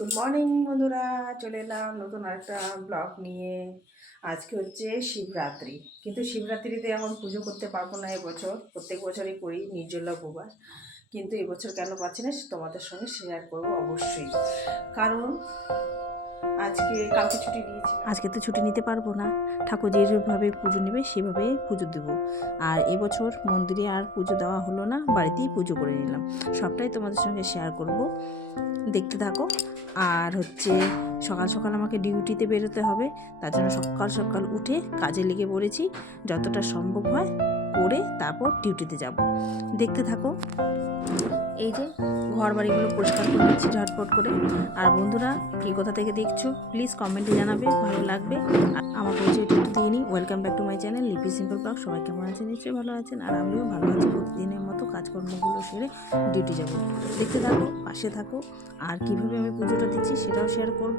Good morning বন্ধুরা। চলে এলাম নতুন আরেকটা ব্লগ নিয়ে। আজকে হচ্ছে শিবরাত্রি। কিন্তু শিবরাত্রিতে এখন পুজো করতে পারব না এবছর। প্রত্যেক বছরই করি, নির্জলা উপবাস। কিন্তু এবছর কেন পাচ্ছি না, তোমাদের সঙ্গে শেয়ার করব অবশ্যই। কারণ আজকে কালকে ছুটি নিয়েছি আজকে তো ছুটি নিতে পারব না। ঠাকুর যেভাবে পুজো নেবে, সেভাবে পুজো দেব। আর এবছর মন্দিরে আর পুজো দেওয়া হলো না, বাড়িতেই পুজো করে নিলাম। সবটাই তোমাদের সঙ্গে শেয়ার করব। দেখতে থাকো। আর হচ্ছে সকাল সকাল আমাকে ডিউটিতে বেরোতে হবে, তার জন্য সকাল সকাল উঠে কাজে লেগে পড়েছি। যতটা সম্ভব হয় করে তারপর ডিউটিতে যাব। দেখতে থাকো। এই যে ঘর বাড়িগুলো পরিষ্কার করে নিচ্ছি ঝটপট করে। আর বন্ধুরা, কি কোথা থেকে দেখছ প্লিজ কমেন্টে জানাবে, ভালো লাগবে। আর আমার পরিচয়টা একটু দিয়ে নিই। Welcome back to my channel Lipi simple vlog সবাই কেমন আছেন? নিশ্চয়ই ভালো আছেন। আর আমিও ভালো আছি। প্রতিদিনের মতো কাজকর্মগুলো সেরে ডিউটি যাব। দেখতে থাকো, পাশে থাকো। আর কীভাবে আমি পুজোটা দিচ্ছি সেটাও শেয়ার করব।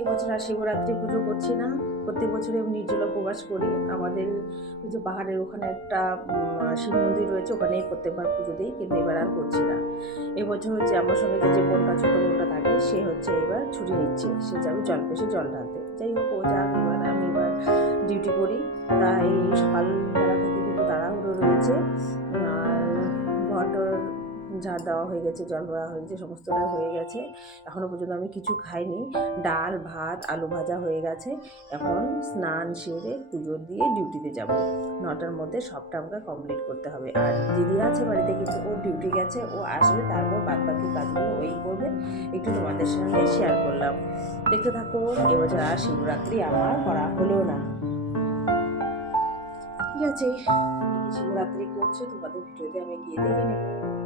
এবছর আর শিবরাত্রি পুজো করছি না। প্রত্যেক বছরে আমি নির্জলা উপবাস করি। আমাদের ওই যে পাহাড়ের ওখানে একটা শিব মন্দির রয়েছে, ওখানেই প্রত্যেকবার পুজো দিই, কিন্তু এবার আর করছি না। এবছর হচ্ছে আমার সঙ্গে যে বোনটা, ছোটো বোনটা থাকে, সে হচ্ছে এবার ছুটি নিচ্ছে। সে যাবে জল পেশে জল ঢালতে। যাই হোক, ও যাক, এবার আমি এবার ডিউটি করি। তাই সকালবেলা থেকে কিন্তু তাড়াহুড়ো রয়েছে। ঝাড় দেওয়া হয়ে গেছে, জল ভরা হয়ে গেছে, সমস্তটা হয়ে গেছে। এখনও পর্যন্ত আমি কিছু খাইনি। ডাল, ভাত, আলু ভাজা হয়ে গেছে। এখন স্নান সেরে পুজো দিয়ে ডিউটিতে যাব। নটার মধ্যে সবটা আমাকে কমপ্লিট করতে হবে। আর দিদি আছে বাড়িতে, কিন্তু ও ডিউটি গেছে, ও আসবে, তারপর বাদ বাকি কাজগুলো ওই করবে। একটু তোমাদের সঙ্গে শেয়ার করলাম। দেখতে থাকো এবছর আর শিবরাত্রি আমার করা হলো না। ঠিক আছে। শিবরাত্রি করছ, তোমাদের ভিডিওতে আমি গিয়ে দেখে নেব।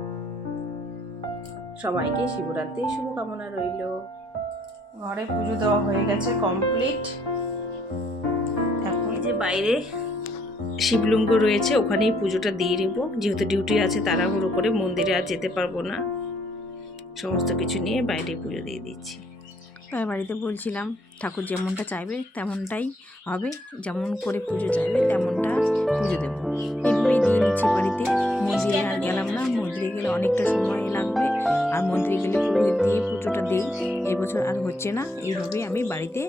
সবাইকে শিবরাত্রি শুভকামনা রইল। ঘরে পুজো দেওয়া হয়ে গেছে কমপ্লিট এখন যে বাইরে শিবলিঙ্গ রয়েছে ওখানেই পুজোটা দিয়ে নেব। যেহেতু ডিউটি আছে তাড়াহুড়ো করে মন্দিরে আর যেতে পারব না। সমস্ত কিছু নিয়ে বাইরে পুজো দিয়ে দিচ্ছি। তাই বাড়িতে বলছিলাম ঠাকুর যেমনটা চাইবে তেমনটাই হবে। যেমন করে পুজো চাইবে তেমনটা পুজো দেবো। এইভাবেই দিয়ে নিচ্ছি বাড়িতে। মন্দিরে আর গেলাম না মন্দিরে গেলে অনেকটা সময় লাগবে। আর মন্দিরে গেলে পুরোহিত দিয়ে পুজোটা দিই। এবছর আর হচ্ছে না এইভাবেই আমি বাড়িতে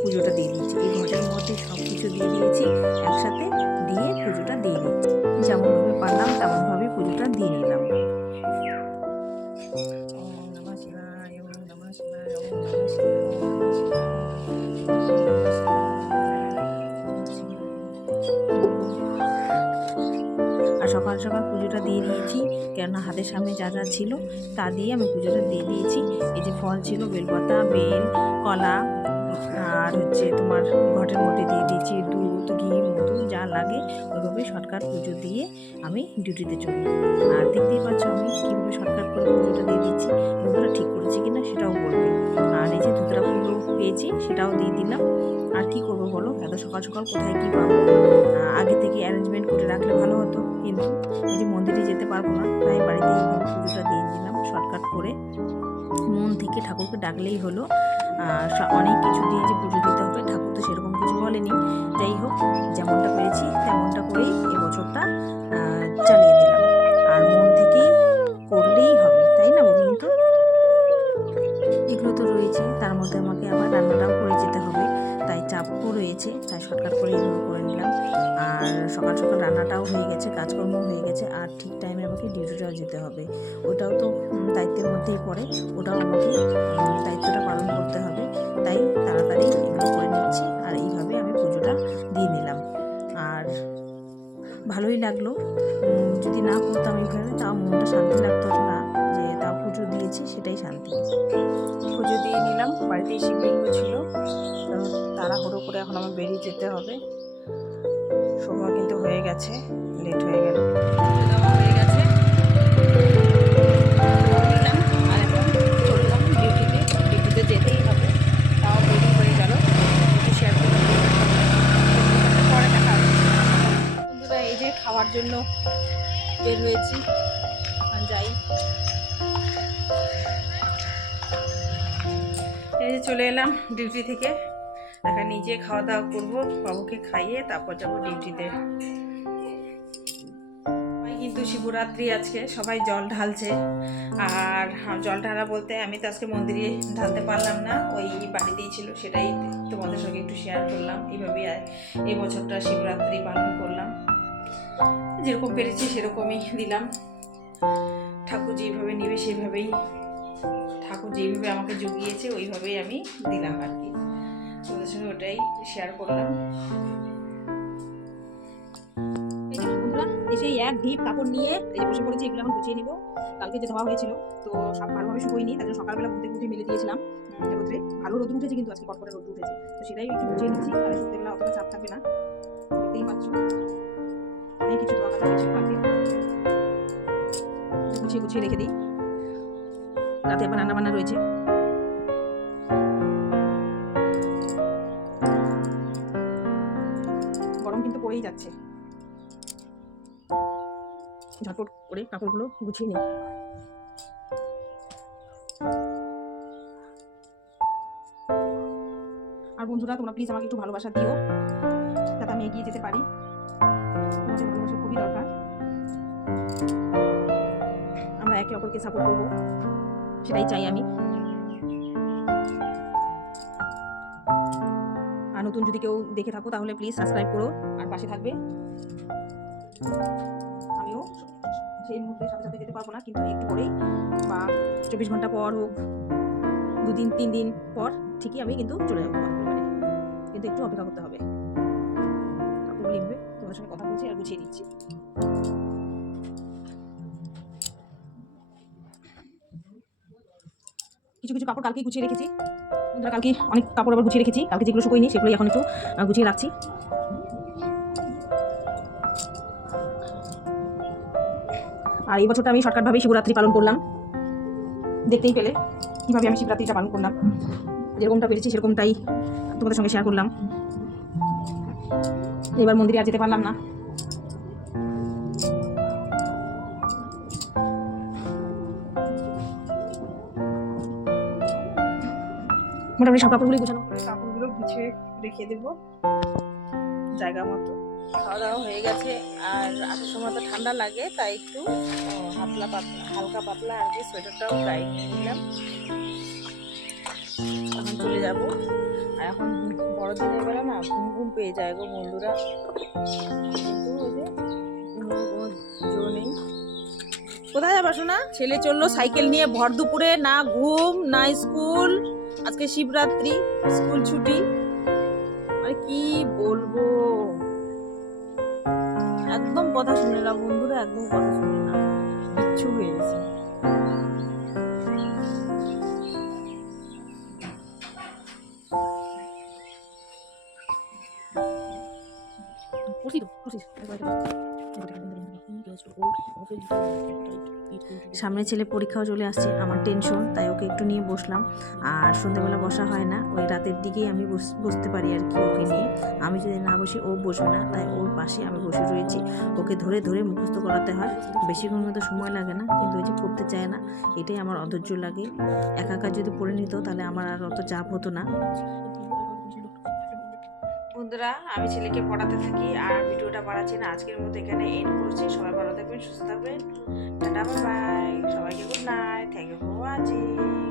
পুজোটা দিয়ে দিচ্ছি এই ঘরের মধ্যে সব কিছু দিয়ে দিয়েছি একসাথে দিয়ে পুজোটা দিয়ে দিচ্ছি যেমনভাবে পারলাম তেমনভাবে পুজোটা দিয়ে নিলাম। কেননা হাতের সামনে যা যা ছিল তা দিয়ে আমি পুজোটা দিয়ে দিয়েছি। এই যে ফল ছিল, বেলপাতা, বেল, কলা, আর হচ্ছে তোমার ঘটের মধ্যে দিয়ে দিয়েছি দুধ ঘি, মধু, যা লাগে ওইভাবে শর্টকাট পুজো দিয়ে আমি ডিউটিতে চলি আর দেখতেই পাচ্ছ আমি কীভাবে শর্টকাট করে পুজোটা দিয়ে দিচ্ছি বন্ধুরা ঠিক করেছি কিনা সেটাও বলবে। আর এই যে ধুতরা ফুলও পেয়েছি, সেটাও দিয়ে দিলাম। আর কি করব বলো? এত সকাল সকাল কোথায় কী পাবো? আগে থেকে অ্যারেঞ্জমেন্ট করে রাখলে ভালো হতো। কিন্তু এই যে মন্দিরে যেতে পারব না, তাই বাড়িতে এইভাবে পুজোটা দিয়ে দিলাম শর্টকাট করে। মন থেকে ঠাকুরকে ডাকলেই হলো। অনেক কিছু দিয়ে রয়েছে, তাই শর্টকাট করে এগুলো করে নিলাম। আর সকাল সকাল রান্নাটাও হয়ে গেছে কাজকর্ম হয়ে গেছে, আর ঠিক টাইমে আমাকে ডিউটিটাও যেতে হবে। ওটাও তো দায়িত্বের মধ্যেই পড়ে, ওটাও আমাকে দায়িত্বটা পালন করতে হবে। তাই তাড়াতাড়ি এগুলো করে নিচ্ছি, আর এইভাবে আমি পুজোটা দিয়ে নিলাম। আর ভালোই লাগল যদি না করতাম এইভাবে, তাও মনটা শান্তি লাগতো না। পুজো দিয়েছি সেটাই শান্তি। পুজো দিয়ে নিলাম বাড়িতেই শিবলিঙ্গ ছিল। তো তাড়াহুড়ো করে এখন আমার বেরিয়ে যেতে হবে। সময় কিন্তু হয়ে গেছে লেট হয়ে গেল। জন্য বের হয়েছি। যাই। এই যে চলে এলাম ডিউটি থেকে। এখন নিজে খাওয়া দাওয়া করব, বাবুকে খাইয়ে তারপর যাব ডিউটিতে। কিন্তু শিবরাত্রি আজকে, সবাই জল ঢালছে। আর জল ঢালা বলতে আমি তো আজকে মন্দিরে ঢালতে পারলাম না, ওই বাড়িতেই ছিল সেটাই তোমাদের সঙ্গে একটু শেয়ার করলাম। এইভাবেই এই বছরটা শিবরাত্রি পালন করলাম। যেরকম পেরেছি সেরকমই দিলাম। ঠাকুর যেভাবে নেবে সেভাবেই ঠাকুর যেইভাবে আমাকে জুগিয়েছে, ওইভাবেই আমি দিলাম আর কি। তোমাদের সঙ্গে ওটাই শেয়ার করলাম। এসে এক ঢিপ কাপড় নিয়ে এই বসে পড়েছি, এগুলো এখন গুছিয়ে নিব। কালকে যে ধোয়া হয়েছিল, তো সব ভালোভাবে শুকোয়নি, তার জন্য সকালবেলা ঘুরতে ঘুরতে মেলে দিয়েছিলাম। রোদ্রে ভালো রোদ উঠেছে কিন্তু, আজকে কটকটে রোদ উঠেছে। তো সেটাই একটু গুছিয়ে নিচ্ছি, তাহলে সন্ধ্যেবেলা অতটা চাপ থাকবে না। দেখতেই পাচ্ছ। অনেক কিছু ধোয়া কাটা হয়েছিল কালকে গুছিয়ে গুছিয়ে রেখে দিই। রাতে আবার রান্না বান্না রয়েছে। গরম কিন্তু পড়েই যাচ্ছে। ঝটপট করে কাপড়গুলো গুছিয়ে নিই। আর বন্ধুরা, তোমরা প্লিজ আমাকে একটু ভালোবাসা দিও। যাতে আমি এগিয়ে যেতে পারি। তোমাদের ভালোবাসা খুবই দরকার। আমরা একে অপরকে সাপোর্ট করব। সেটাই চাই আমি। আর নতুন যদি কেউ দেখে থাকো, তাহলে প্লিজ সাবস্ক্রাইব করো, আর পাশে থাকবে। আমিও সেই মুহূর্তে সাথে সাথে যেতে পারব না, কিন্তু একটু পরেই, বা চব্বিশ ঘণ্টা পর হোক, দুদিন, তিন দিন পর, ঠিকই আমি কিন্তু চলে যাব পরিবারে। কিন্তু একটু অপেক্ষা করতে হবে। কাপড় লিখবে তোমার সঙ্গে কথা বলছি আর গুছিয়ে দিচ্ছি কিছু কিছু কাপড় কালকেই গুছিয়ে রেখেছি। বন্ধুরা, কালকে অনেক কাপড় আবার গুছিয়ে রেখেছি। কালকে যেগুলো শুকোয়নি, সেগুলোই এখন একটু গুছিয়ে রাখছি। আর এই বছরটা আমি শর্টকাটভাবেই শিবরাত্রি পালন করলাম। দেখতেই পেলে কীভাবে আমি শিবরাত্রিটা পালন করলাম। যেরকমটা পেরেছি সেরকমটাই তোমাদের সঙ্গে শেয়ার করলাম। এবার মন্দিরে আর যেতে পারলাম না। মোটামুটি সব কাপড়গুলি গোছানো। কাপড়গুলো গুছিয়ে রেখে দেব। জায়গা মতো। খাওয়া দাওয়া হয়ে গেছে। আর আসার সময় তো ঠান্ডা লাগে, তাই একটু হাতলা পাতলা, হালকা পাতলা আর কি সোয়েটারটাও গায়ে নিলাম। এখন চলে যাব। আর এখন বড় বড়দিনের বেলা না, ঘুম ঘুম পেয়ে যায় গো বন্ধুরা। কোথায় যাবা শোনা ছেলে চলল সাইকেল নিয়ে ভর দুপুরে, না ঘুম, না স্কুল। আজকে শিবরাত্রি স্কুল ছুটি আর কি বলব একদম কথা শুনে না বন্ধুরা একদম কথা শুনে না বিচ্ছু হয়ে গেছে সামনে ছেলে পরীক্ষাও চলে আসছে, আমার টেনশন তাই ওকে একটু নিয়ে বসলাম। আর সন্ধ্যেবেলা বসা হয় না, ওই রাতের দিকেই আমি বস- বসতে পারি আর কি ওকে নিয়ে। আমি যদি না বসি, ও বসবে না, তাই ওর পাশে আমি বসে রয়েছি। ওকে ধরে ধরে মুখস্থ করাতে হয়। বেশিক্ষণ মতো সময় লাগে না, কিন্তু ওই যে পড়তে চায় না, এটাই আমার অধৈর্য লাগে। একা একা যদি পড়ে নিত, তাহলে আমার আর অত চাপ হতো না। বন্ধুরা, আমি ছেলেকে পড়াতে থাকি, আর ভিডিওটা বাড়াচ্ছি না। আজকের মতো এখানে এন্ড করছি। সবাই থাকবেন সুস্থ থাকবেন টাটা বাই সবাইকে good night thank you for watching